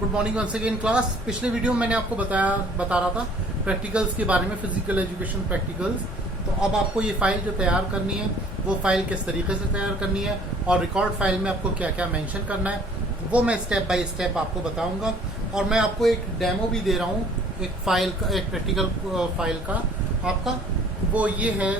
Good morning once again class. पिछले video में मैंने आपको बता रहा था प्रैक्टिकल्स के बारे में, फिजिकल एजुकेशन प्रैक्टिकल्स। तो अब आपको ये फाइल जो तैयार करनी है वो फाइल किस तरीके से तैयार करनी है और रिकॉर्ड फाइल में आपको क्या क्या मेंशन करना है वो मैं स्टेप बाय स्टेप आपको बताऊंगा। और मैं आपको एक डेमो भी दे रहा हूँ एक फाइल का, एक प्रैक्टिकल फाइल का आपका। वो ये है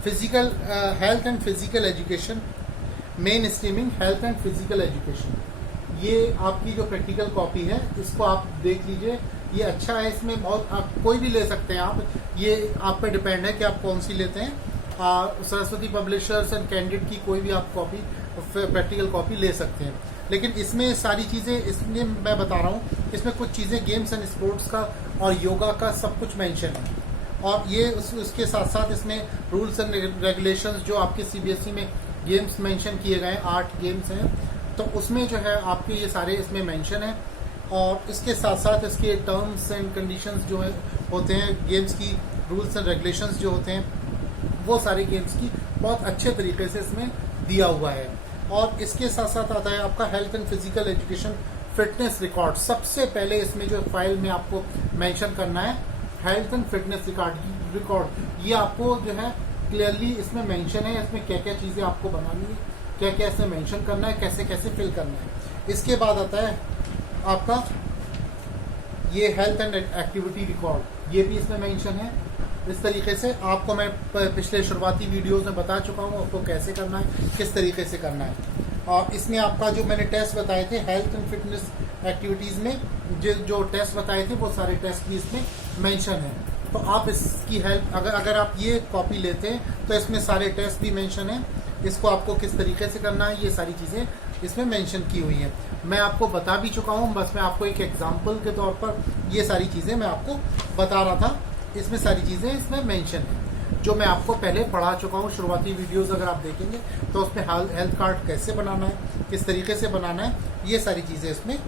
physical health and physical education, main streaming health and physical education. ये आपकी जो प्रैक्टिकल कॉपी है इसको आप देख लीजिए, ये अच्छा है। इसमें बहुत आप कोई भी ले सकते हैं, आप ये आप पे डिपेंड है कि आप कौन सी लेते हैं। सरस्वती पब्लिशर्स एंड कैंडिडेट की कोई भी आप कॉपी प्रैक्टिकल कॉपी ले सकते हैं। लेकिन इसमें सारी चीज़ें, इसलिए मैं बता रहा हूँ, इसमें कुछ चीज़ें गेम्स एंड स्पोर्ट्स का और योगा का सब कुछ मेंशन है। और ये उसके साथ साथ इसमें रूल्स एंड रेगुलेशंस जो आपके सीबीएसई में गेम्स मेंशन किए गए हैं, 8 गेम्स हैं, तो उसमें जो है आपके ये सारे इसमें मेंशन है। और इसके साथ साथ इसके टर्म्स एंड कंडीशंस जो है होते हैं गेम्स की, रूल्स एंड रेगुलेशंस जो होते हैं वो सारे गेम्स की बहुत अच्छे तरीके से इसमें दिया हुआ है। और इसके साथ साथ आता है आपका health and physical education fitness record. सबसे पहले इसमें जो फाइल में आपको मेंशन करना है हेल्थ एंड फिटनेस रिकॉर्ड। ये आपको जो है क्लियरली इसमें मेंशन है, इसमें क्या क्या चीज़ें आपको बनानी है, क्या क्या इसमें मेंशन करना है, कैसे कैसे फिल करना है। इसके बाद आता है आपका ये हेल्थ एंड एक्टिविटी रिकॉर्ड, ये भी इसमें मेंशन है। इस तरीके से आपको मैं पिछले शुरुआती वीडियोस में बता चुका हूँ आपको कैसे करना है, किस तरीके से करना है। और इसमें आपका जो मैंने टेस्ट बताए थे हेल्थ एंड फिटनेस एक्टिविटीज़ में, जो टेस्ट बताए थे वो सारे टेस्ट भी इसमें मेंशन है। तो आप इसकी हेल्प अगर आप ये कॉपी लेते हैं तो इसमें सारे टेस्ट भी मेंशन है, इसको आपको किस तरीके से करना है ये सारी चीज़ें इसमें मेंशन की हुई हैं। मैं आपको बता भी चुका हूँ, बस मैं आपको एक एग्जांपल के तौर पर ये सारी चीज़ें मैं आपको बता रहा था। इसमें सारी चीज़ें इसमें मेंशन है जो मैं आपको पहले पढ़ा चुका हूँ। शुरुआती वीडियोस अगर आप देखेंगे तो उसमें हेल्थ कार्ड कैसे बनाना है, किस तरीके से बनाना है, ये सारी चीज़ें इसमें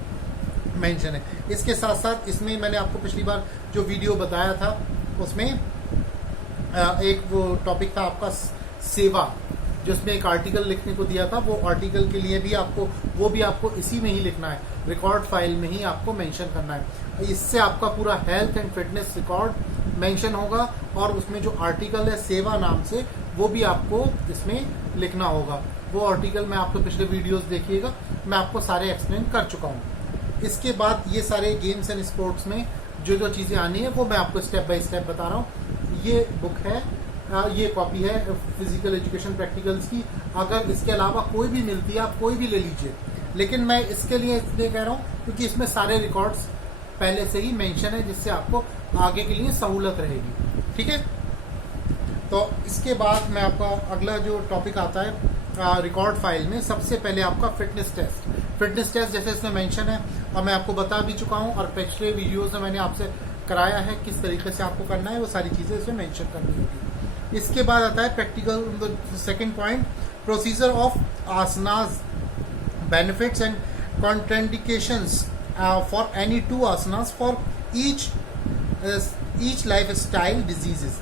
मेंशन है। इसके साथ साथ इसमें मैंने आपको पिछली बार जो वीडियो बताया था उसमें एक वो टॉपिक था आपका सेवा, जिसमें एक आर्टिकल लिखने को दिया था। वो आर्टिकल के लिए भी आपको इसी में ही लिखना है, रिकॉर्ड फाइल में ही आपको मेंशन करना है। इससे आपका पूरा health and fitness record mention होगा और उसमें जो आर्टिकल है सेवा नाम से वो भी आपको इसमें लिखना होगा। वो आर्टिकल मैं आपको पिछले वीडियोस देखिएगा, मैं आपको सारे एक्सप्लेन कर चुका हूँ। इसके बाद ये सारे गेम्स एंड स्पोर्ट्स में जो जो चीज़ें आनी है वो मैं आपको स्टेप बाय स्टेप बता रहा हूँ। ये बुक है, ये कॉपी है फिजिकल एजुकेशन प्रैक्टिकल्स की। अगर इसके अलावा कोई भी मिलती है आप कोई भी ले लीजिए, लेकिन मैं इसके लिए इसलिए कह रहा हूँ क्योंकि इसमें सारे रिकॉर्ड्स पहले से ही मेंशन है, जिससे आपको आगे के लिए सहूलत रहेगी। ठीक है, तो इसके बाद मैं आपका अगला जो टॉपिक आता है रिकॉर्ड फाइल में, सबसे पहले आपका फिटनेस टेस्ट जैसे इसमें मेंशन है और मैं आपको बता भी चुका हूँ और पिछले वीडियोज में मैंने आपसे कराया है किस तरीके से आपको करना है, वो सारी चीज़ें इसमें मेंशन करनी होगी। इसके बाद आता है practical second point, procedure of asanas, benefits and contraindications for any 2 asanas for each life style diseases.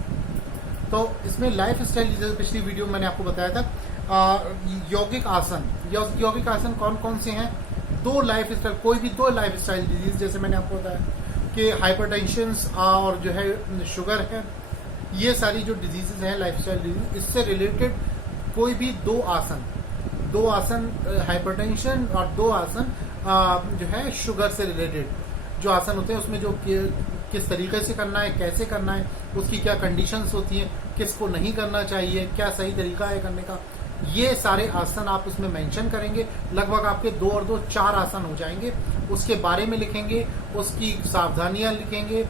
तो इसमें लाइफ स्टाइल डिजीज पिछली वीडियो में मैंने आपको बताया था यौगिक आसन कौन कौन से हैं, 2 लाइफ स्टाइल, कोई भी 2 लाइफ स्टाइल डिजीज, जैसे मैंने आपको बताया कि हाइपरटेंशन और जो है शुगर है, ये सारी जो डिजीजेज हैं लाइफ स्टाइल डिजीज, इससे रिलेटेड कोई भी 2 आसन हाइपरटेंशन और 2 आसन जो है शुगर से रिलेटेड जो आसन होते हैं, उसमें जो किस तरीके से करना है, कैसे करना है, उसकी क्या कंडीशंस होती हैं, किसको नहीं करना चाहिए, क्या सही तरीका है करने का, ये सारे आसन आप उसमें मेंशन करेंगे। लगभग आपके 2 और 2 4 आसन हो जाएंगे, उसके बारे में लिखेंगे, उसकी सावधानियां लिखेंगे।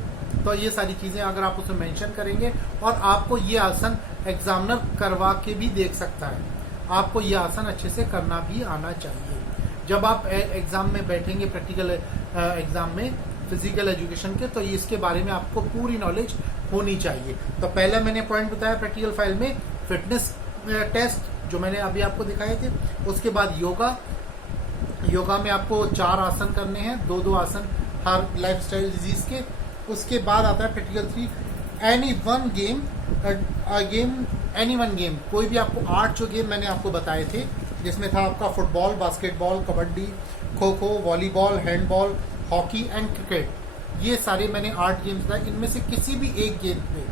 तो ये सारी चीजें अगर आप उसमें मेंशन करेंगे, और आपको ये आसन एग्जामिनर करवा के भी देख सकता है, आपको ये आसन अच्छे से करना भी आना चाहिए। जब आप एग्जाम में बैठेंगे प्रैक्टिकल एग्जाम में फिजिकल एजुकेशन के, तो इसके बारे में आपको पूरी नॉलेज होनी चाहिए। तो पहला मैंने पॉइंट बताया प्रैक्टिकल फाइल में फिटनेस टेस्ट जो मैंने अभी आपको दिखाए थे। उसके बाद योगा में आपको 4 आसन करने हैं, 2-2 आसन हर लाइफ स्टाइल डिजीज के। उसके बाद आता है प्रैक्टिकल 3 एनी वन गेम, कोई भी आपको 8 जो गेम मैंने आपको बताए थे जिसमें था आपका football, basketball, kabaddi, kho kho, volleyball, handball, hockey and cricket. ये सारे मैंने 8 गेम्स बताए। इनमें से किसी भी एक गेम पे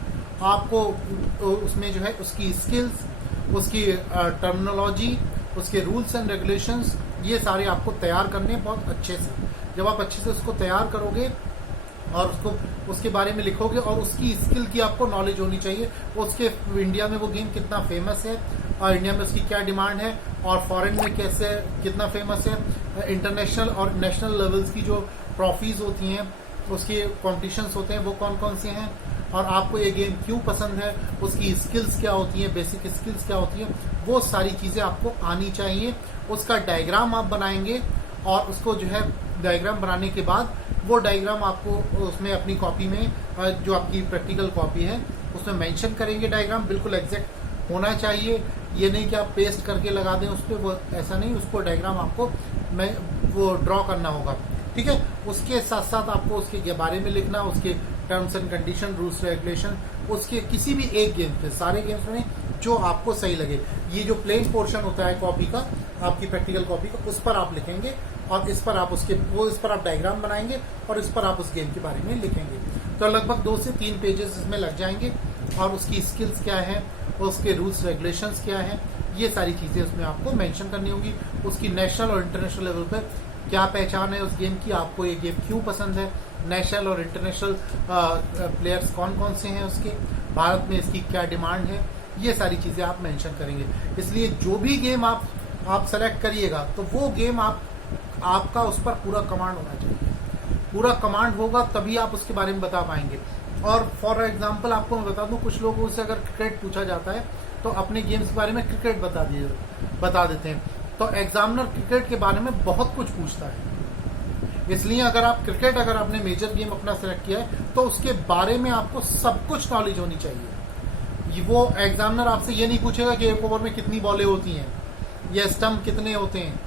आपको उसमें जो है उसकी स्किल्स, उसकी टर्मिनोलॉजी, उसके रूल्स एंड रेगुलेशंस, ये सारे आपको तैयार करने हैं बहुत अच्छे से। जब आप अच्छे से उसको तैयार करोगे और उसको उसके बारे में लिखोगे और उसकी स्किल की आपको नॉलेज होनी चाहिए, उसके इंडिया में वो गेम कितना फेमस है और इंडिया में उसकी क्या डिमांड है और फॉरेन में कैसे कितना फेमस है, इंटरनेशनल और नेशनल लेवल्स की जो ट्रॉफीज होती हैं, उसके कॉम्पिटिशन्स होते हैं, वो कौन कौन से हैं और आपको ये गेम क्यों पसंद है, उसकी स्किल्स क्या होती हैं, बेसिक स्किल्स क्या होती हैं, वो सारी चीज़ें आपको आनी चाहिए। उसका डायग्राम आप बनाएंगे और उसको जो है डायग्राम बनाने के बाद वो डायग्राम आपको उसमें अपनी कॉपी में, जो आपकी प्रैक्टिकल कॉपी है उसमें मेंशन करेंगे। डायग्राम बिल्कुल एग्जैक्ट होना चाहिए, ये नहीं कि आप पेस्ट करके लगा दें उस पर, वो ऐसा नहीं। उसको डायग्राम आपको वो ड्रॉ करना होगा, ठीक है। उसके साथ साथ आपको उसके बारे में लिखना, उसके terms and condition, rules regulation, उसके किसी भी एक गेम पे, सारे गेम्स में जो आपको सही लगे। ये जो प्लेन पोर्शन होता है कॉपी का, आपकी प्रैक्टिकल कॉपी का, उस पर आप लिखेंगे और इस पर आप इस पर आप डायग्राम बनाएंगे और इस पर आप उस गेम के बारे में लिखेंगे। तो लगभग 2 से 3 पेजेस इसमें लग जाएंगे और उसकी स्किल्स क्या है, उसके रूल्स रेगुलेशंस क्या है, ये सारी चीजें उसमें आपको मेंशन करनी होगी। उसकी नेशनल और इंटरनेशनल लेवल पर क्या पहचान है उस गेम की, आपको ये गेम क्यों पसंद है, नेशनल और इंटरनेशनल प्लेयर्स कौन कौन से हैं उसके, भारत में इसकी क्या डिमांड है, ये सारी चीजें आप मेंशन करेंगे। इसलिए जो भी गेम आप सेलेक्ट करिएगा तो वो गेम आपका उस पर पूरा कमांड होना चाहिए। पूरा कमांड होगा तभी आप उसके बारे में बता पाएंगे। और फॉर एग्जाम्पल आपको मैं बता दूं, कुछ लोगों से अगर क्रिकेट पूछा जाता है तो अपने गेम्स के बारे में क्रिकेट बता देते हैं। तो एग्जामिनर क्रिकेट के बारे में बहुत कुछ पूछता है, इसलिए अगर आपने मेजर गेम अपना सेलेक्ट किया है तो उसके बारे में आपको सब कुछ नॉलेज होनी चाहिए। वो एग्जामिनर आपसे ये नहीं पूछेगा कि एक ओवर में कितनी बॉलें होती हैं या स्टंप कितने होते हैं।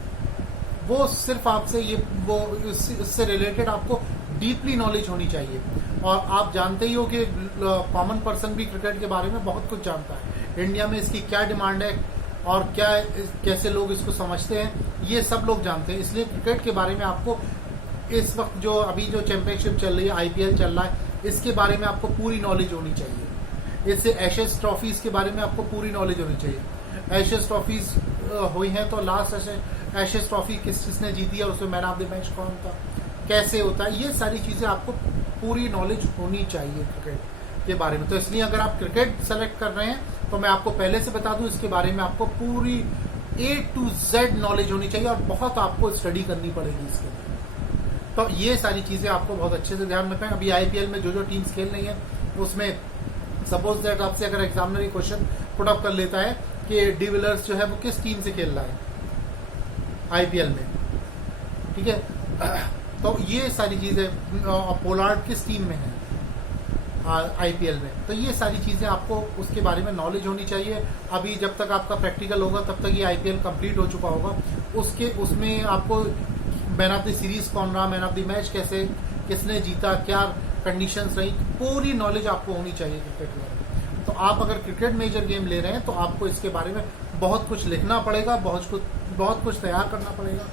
वो सिर्फ आपसे इससे रिलेटेड आपको डीपली नॉलेज होनी चाहिए। और आप जानते ही हो कि कॉमन पर्सन भी क्रिकेट के बारे में बहुत कुछ जानता है। इंडिया में इसकी क्या डिमांड है और कैसे लोग इसको समझते हैं, ये सब लोग जानते हैं। इसलिए क्रिकेट के बारे में आपको इस वक्त अभी जो चैंपियनशिप चल रही है, IPL चल रहा है, इसके बारे में आपको पूरी नॉलेज होनी चाहिए। इससे एशेज ट्रॉफीज के बारे में आपको पूरी नॉलेज होनी चाहिए। एशेज ट्रॉफीज हुई हैं तो लास्ट एशेज ट्रॉफी किसने जीती है और उसमें मैन ऑफ द मैच कौन था, कैसे होता है, ये सारी चीजें आपको पूरी नॉलेज होनी चाहिए क्रिकेट के बारे में। तो इसलिए अगर आप क्रिकेट सेलेक्ट कर रहे हैं तो मैं आपको पहले से बता दूं, इसके बारे में आपको पूरी A to Z नॉलेज होनी चाहिए और बहुत आपको स्टडी करनी पड़ेगी इसके लिए। तो ये सारी चीजें आपको बहुत अच्छे से ध्यान रखना है। अभी IPL में जो टीम्स खेल रही है उसमें सपोज दैट आपसे अगर एग्जामिनर क्वेश्चन पुट अप कर लेता है कि डिविलियर्स जो है वो किस टीम से खेल रहा है IPL में, ठीक है, तो ये सारी चीजें, पोलार्ड किस टीम में है IPL में, तो ये सारी चीजें आपको उसके बारे में नॉलेज होनी चाहिए। अभी जब तक आपका प्रैक्टिकल होगा तब तक ये IPL कंप्लीट हो चुका होगा। उसमें आपको मैन ऑफ द सीरीज कौन रहा, मैन ऑफ द मैच किसने जीता, क्या कंडीशंस रही, पूरी नॉलेज आपको होनी चाहिए क्रिकेट में। तो आप अगर क्रिकेट मेजर गेम ले रहे हैं तो आपको इसके बारे में बहुत कुछ लिखना पड़ेगा, बहुत कुछ तैयार करना पड़ेगा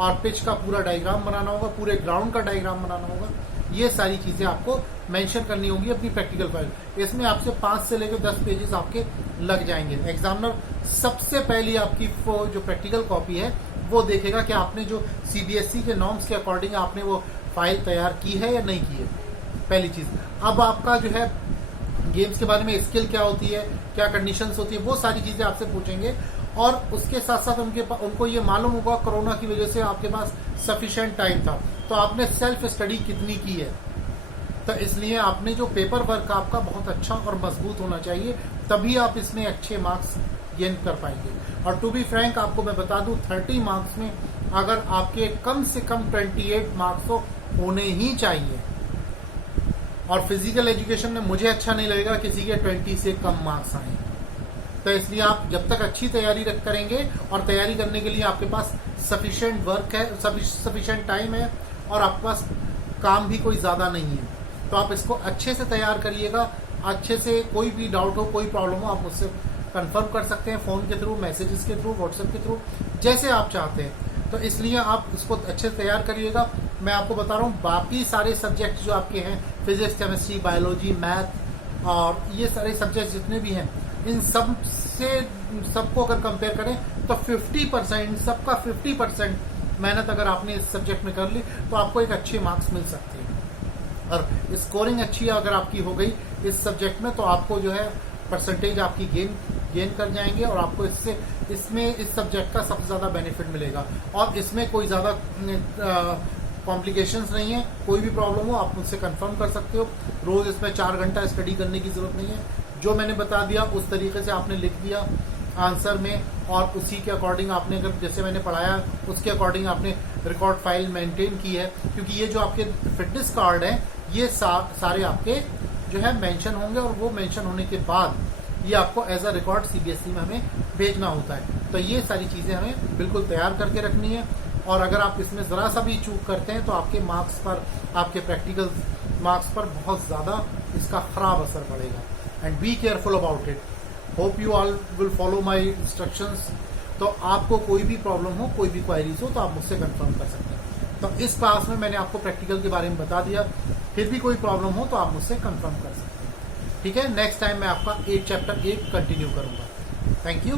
और पिच का पूरा डायग्राम बनाना होगा, पूरे ग्राउंड का डायग्राम बनाना होगा। ये सारी चीजें आपको मेंशन करनी होंगी अपनी प्रैक्टिकल फाइल। इसमें आपसे 5 से लेकर 10 पेजेस आपके लग जाएंगे। एग्जामिनर सबसे पहले आपकी जो प्रैक्टिकल कॉपी है वो देखेगा कि आपने जो CBSE के नॉर्म्स के अकॉर्डिंग आपने वो फाइल तैयार की है या नहीं की है, पहली चीज। अब आपका जो है गेम्स के बारे में स्किल क्या होती है, क्या कंडीशंस होती है, वो सारी चीजें आपसे पूछेंगे। और उसके साथ साथ उनको ये मालूम होगा कोरोना की वजह से आपके पास सफिशिएंट टाइम था, तो आपने सेल्फ स्टडी कितनी की है। तो इसलिए आपने जो पेपर वर्क आपका बहुत अच्छा और मजबूत होना चाहिए, तभी आप इसमें अच्छे मार्क्स गेन कर पाएंगे। और टू बी फ्रैंक आपको मैं बता दूं, 30 मार्क्स में अगर आपके कम से कम 28 मार्क्स तो होने ही चाहिए। और फिजिकल एजुकेशन में मुझे अच्छा नहीं लगेगा किसी के 20 से कम मार्क्स आए। तो इसलिए आप जब तक अच्छी तैयारी करेंगे, और तैयारी करने के लिए आपके पास सफिशिएंट वर्क है, सफिशिएंट टाइम है और आपके पास काम भी कोई ज्यादा नहीं है, तो आप इसको अच्छे से तैयार करिएगा। अच्छे से कोई भी डाउट हो, कोई प्रॉब्लम हो, आप मुझसे कंफर्म कर सकते हैं फोन के थ्रू, मैसेजेस के थ्रू, व्हाट्सएप के थ्रू, जैसे आप चाहते हैं। तो इसलिए आप इसको अच्छे से तैयार करिएगा। मैं आपको बता रहा हूँ बाकी सारे सब्जेक्ट जो आपके हैं, फिजिक्स, केमिस्ट्री, बायोलॉजी, मैथ और ये सारे सब्जेक्ट जितने भी हैं, इन सब से सबको अगर कंपेयर करें तो 50%, सबका 50% मेहनत अगर आपने इस सब्जेक्ट में कर ली तो आपको एक अच्छे मार्क्स मिल सकते हैं। और स्कोरिंग अच्छी अगर आपकी हो गई इस सब्जेक्ट में तो आपको जो है परसेंटेज आपकी गेन कर जाएंगे और आपको इसमें इस सब्जेक्ट का सबसे ज्यादा बेनिफिट मिलेगा। और इसमें कोई ज्यादा कॉम्प्लिकेशंस नहीं है। कोई भी प्रॉब्लम हो आप मुझसे कंफर्म कर सकते हो। रोज इसमें 4 घंटा स्टडी करने की जरूरत नहीं है। जो मैंने बता दिया उस तरीके से आपने लिख दिया आंसर में, और उसी के अकॉर्डिंग आपने, अगर जैसे मैंने पढ़ाया उसके अकॉर्डिंग आपने रिकॉर्ड फाइल मेंटेन की है। क्योंकि ये जो आपके फिटनेस कार्ड है ये सारे आपके जो है मेंशन होंगे, और वो मेंशन होने के बाद ये आपको एज अ रिकॉर्ड सीबीएसई में हमें भेजना होता है। तो ये सारी चीजें हमें बिल्कुल तैयार करके रखनी है। और अगर आप इसमें जरा सा भी चूक करते हैं तो आपके मार्क्स पर, आपके प्रैक्टिकल मार्क्स पर बहुत ज्यादा इसका खराब असर पड़ेगा। And be careful about it. Hope you all will follow my instructions. तो आपको कोई भी प्रॉब्लम हो, कोई भी क्वायरीज हो तो आप मुझसे कंफर्म कर सकते हैं। तो इस क्लास में मैंने आपको प्रैक्टिकल के बारे में बता दिया। फिर भी कोई प्रॉब्लम हो तो आप मुझसे कंफर्म कर सकते हैं। ठीक है, नेक्स्ट टाइम मैं आपका 8 चैप्टर 1 कंटिन्यू करूंगा। Thank you.